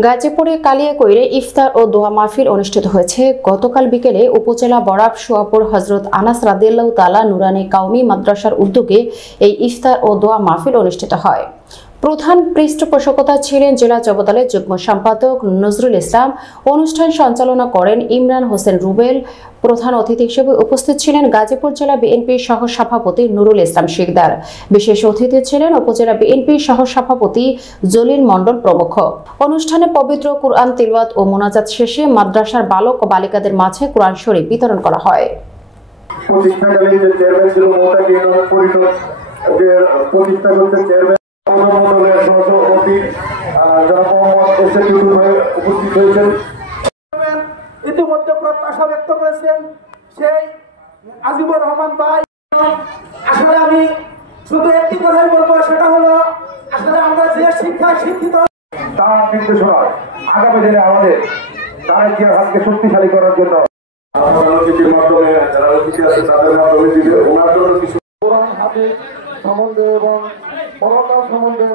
গাজীপুরে কালিয়াকৈরে ইফতার ও দোয়া মাহফিল অনুষ্ঠিত হয়েছে। গতকাল বিকেলে উপজেলা বরাব সোয়াপুর হযরত আনাস রাদিয়াল্লাহু তাআলা নুরানী কাওমি মাদ্রাসার উদ্যোগে এই ইফতার ও দোয়া মাহফিল অনুষ্ঠিত হয়। প্রধান পৃষ্ঠপোষকতা ছিলেন জেলা যুবদলের যুগ্ম সম্পাদক নজরুল ইসলাম। অনুষ্ঠান সঞ্চালনা করেন ইমরান হোসেন রুবেল। প্রধান অতিথি হিসেবে উপস্থিত ছিলেন গাজীপুর জেলা বিএনপির সহ সভাপতি নুরুল ইসলাম শিকদার। বিশেষ অতিথি ছিলেন উপজেলা বিএনপির সহ সভাপতি জলিল মণ্ডল প্রমুখ। অনুষ্ঠানে পবিত্র কুরআন তিলাওয়াত ও মোনাজাত শেষে মাদ্রাসার বালক ও বালিকাদের মাঝে কোরআন শরীফ বিতরণ করা হয়। ইতিমধ্যে প্রত্যাশা ব্যক্ত করেছেন সেই আজিমুর রহমান ভাই। আসলে আমি শুধু একটি কথাই বলবো, সেটা হলো আসলে আমরা যে শিক্ষায় শিক্ষিত তার নির্দেশনায় আগামী দিনে আমাদের তার ইতিহাসকে শক্তিশালী করার জন্য সম্বন্ধে এবং সম্বন্ধে